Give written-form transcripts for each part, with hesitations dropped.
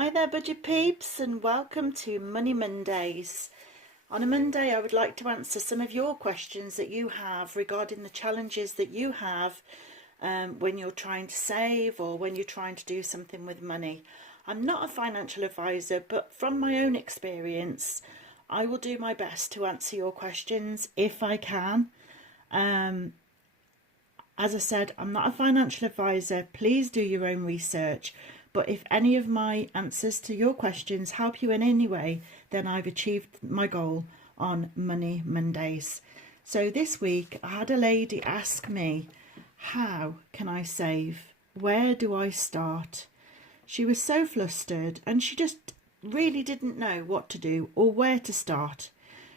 Hi there, budget peeps, and welcome to Money Mondays. On a Monday, I would like to answer some of your questions that you have regarding the challenges that you have when you're trying to save or when you're trying to do something with money. I'm not a financial advisor, but from my own experience, I will do my best to answer your questions if I can. As I said, I'm not a financial advisor. Please do your own research. But if any of my answers to your questions help you in any way, then I've achieved my goal on Money Mondays. So this week I had a lady ask me, how can I save? Where do I start? She was so flustered and she just really didn't know what to do or where to start.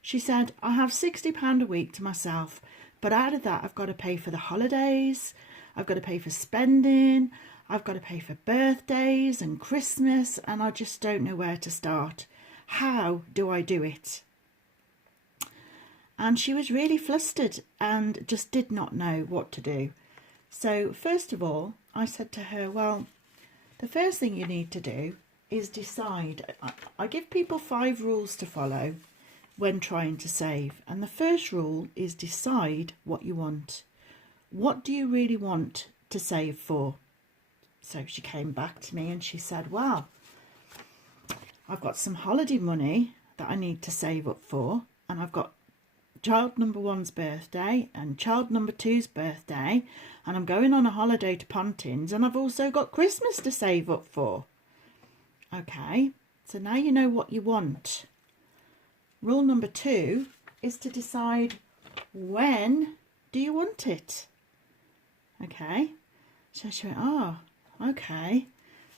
She said, I have £60 a week to myself, but out of that I've got to pay for the holidays, I've got to pay for spending, I've got to pay for birthdays and Christmas, and I just don't know where to start. How do I do it? And she was really flustered and just did not know what to do. So first of all, I said to her, well, the first thing you need to do is decide. I give people 5 rules to follow when trying to save. And the first rule is decide what you want. What do you really want to save for? So she came back to me and she said, well, I've got some holiday money that I need to save up for, and I've got child number 1's birthday and child number 2's birthday, and I'm going on a holiday to Pontins, and I've also got Christmas to save up for. Okay, so now you know what you want. Rule number 2 is to decide when do you want it. Okay, so she went, oh, okay.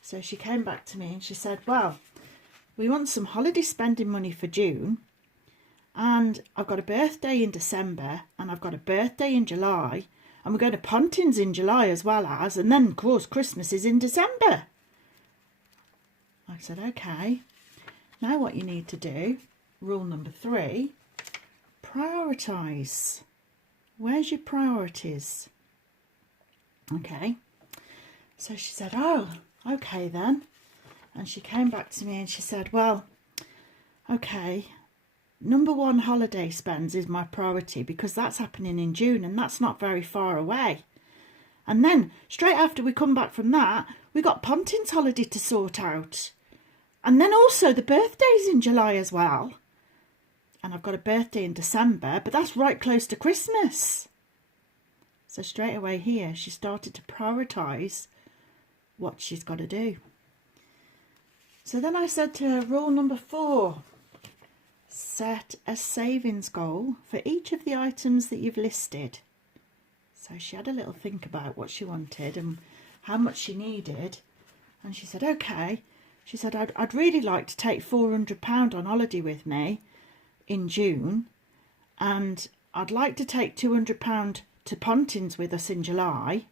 So she came back to me and she said, well, we want some holiday spending money for June, and I've got a birthday in December, and I've got a birthday in July, and we're going to Pontins in July as well as, and then of course Christmas is in December. I said, okay, now what you need to do, rule number 3, prioritise. Where's your priorities? Okay. So she said, oh, okay then. And she came back to me and she said, well, okay, number 1 holiday spends is my priority because that's happening in June and that's not very far away. And then straight after we come back from that, we got Pontins holiday to sort out. And then also the birthday's in July as well. And I've got a birthday in December, but that's right close to Christmas. So straight away here, she started to prioritise what she's got to do. So then I said to her, rule number 4, set a savings goal for each of the items that you've listed. So she had a little think about what she wanted and how much she needed. And she said, okay. She said, I'd really like to take £400 on holiday with me in June. And I'd like to take £200 to Pontins with us in July.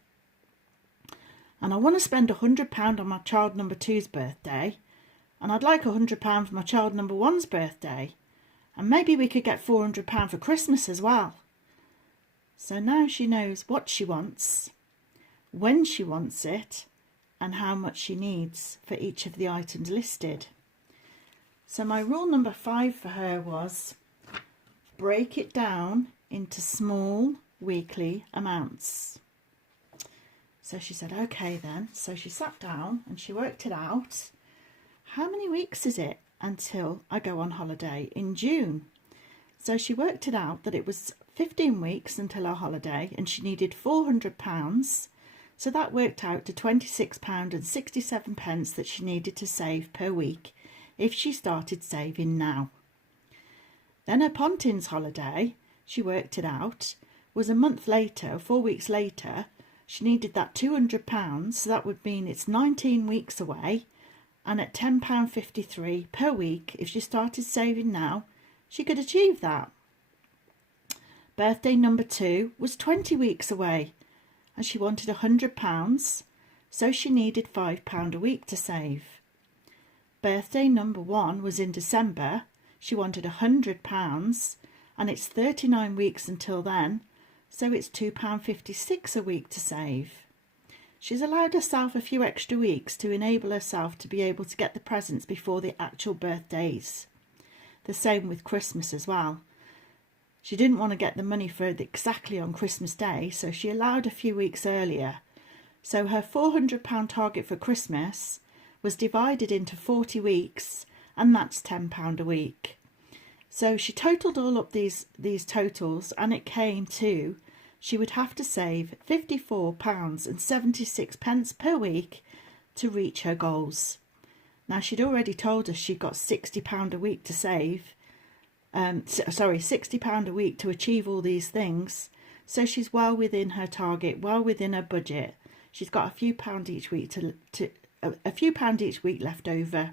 And I want to spend £100 on my child number 2's birthday. And I'd like £100 for my child number 1's birthday. And maybe we could get £400 for Christmas as well. So now she knows what she wants, when she wants it, and how much she needs for each of the items listed. So my rule number 5 for her was break it down into small weekly amounts. So she said, okay then. So she sat down and she worked it out. How many weeks is it until I go on holiday in June? So she worked it out that it was 15 weeks until our holiday and she needed £400. So that worked out to £26.67 that she needed to save per week if she started saving now. Then her Pontins holiday, she worked it out, was a month later, 4 weeks later. She needed that £200, so that would mean it's 19 weeks away, and at £10.53 per week, if she started saving now, she could achieve that. Birthday number 2 was 20 weeks away, and she wanted £100, so she needed £5 a week to save. Birthday number 1 was in December. She wanted £100, and it's 39 weeks until then, so it's £2.56 a week to save. She's allowed herself a few extra weeks to enable herself to be able to get the presents before the actual birthdays. The same with Christmas as well. She didn't want to get the money for it exactly on Christmas Day, so she allowed a few weeks earlier. So her £400 target for Christmas was divided into 40 weeks, and that's £10 a week. So she totaled all up these totals, and it came to she would have to save £54.76 per week to reach her goals. Now, she'd already told us she'd got £60 a week to save. £60 a week to achieve all these things. So she's well within her target, well within her budget. She's got a few pound each week left over.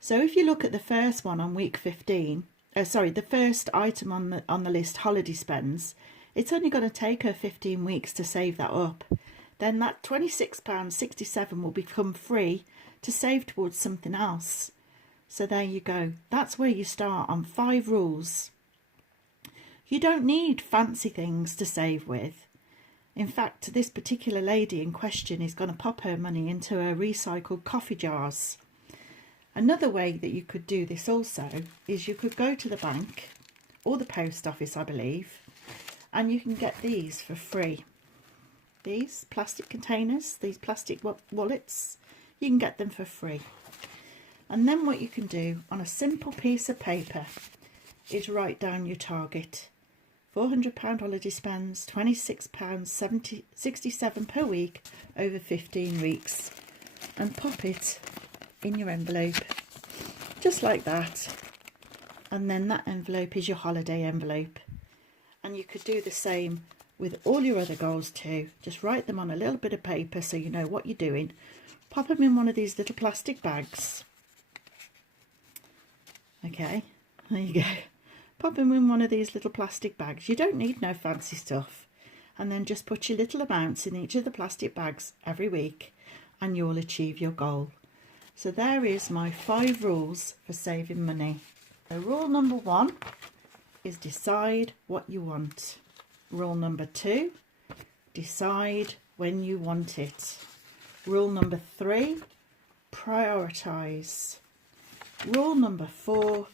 So if you look at the first one on week 15, the first item on the list, holiday spends, it's only going to take her 15 weeks to save that up. Then that £26.67 will become free to save towards something else. So there you go. That's where you start on 5 rules. You don't need fancy things to save with. In fact, this particular lady in question is going to pop her money into her recycled coffee jars. Another way that you could do this also is you could go to the bank or the post office, I believe, and you can get these for free. These plastic containers, these plastic wallets, you can get them for free. And then what you can do on a simple piece of paper is write down your target. £400 holiday spends, £26.67 per week over 15 weeks. And pop it in your envelope, just like that. And then that envelope is your holiday envelope. And you could do the same with all your other goals too. Just write them on a little bit of paper so you know what you're doing. Pop them in one of these little plastic bags. Okay, there you go. Pop them in one of these little plastic bags. You don't need no fancy stuff. And then just put your little amounts in each of the plastic bags every week and you'll achieve your goal. So there is my 5 rules for saving money. So rule number 1 is decide what you want. Rule number 2, decide when you want it. Rule number 3, prioritise. Rule number 4,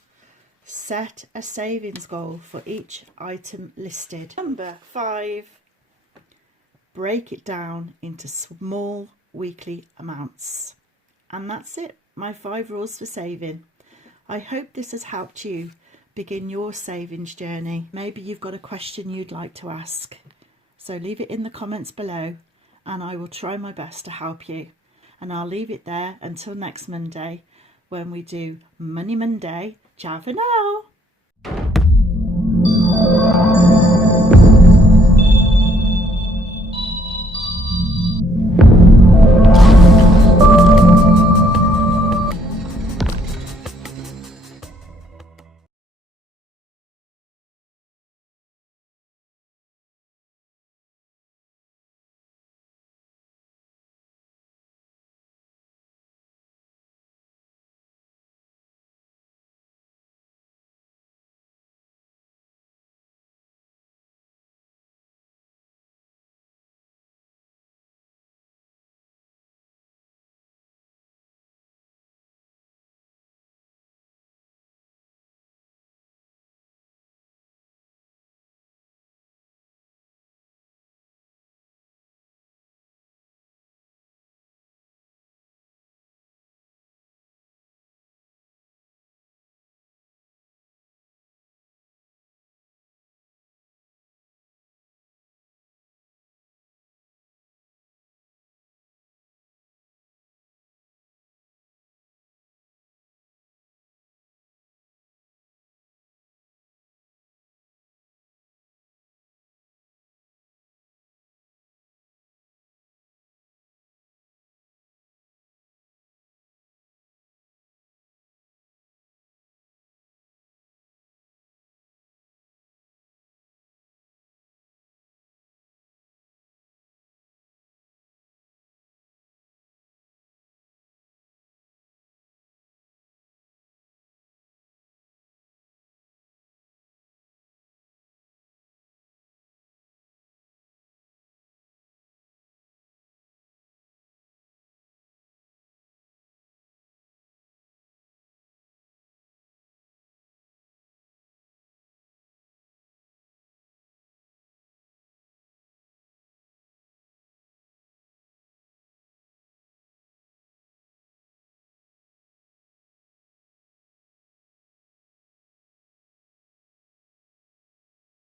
set a savings goal for each item listed. Number 5, break it down into small weekly amounts. And that's it, my 5 rules for saving. I hope this has helped you begin your savings journey. Maybe you've got a question you'd like to ask. So leave it in the comments below and I will try my best to help you. And I'll leave it there until next Monday when we do Money Monday. Ciao for now.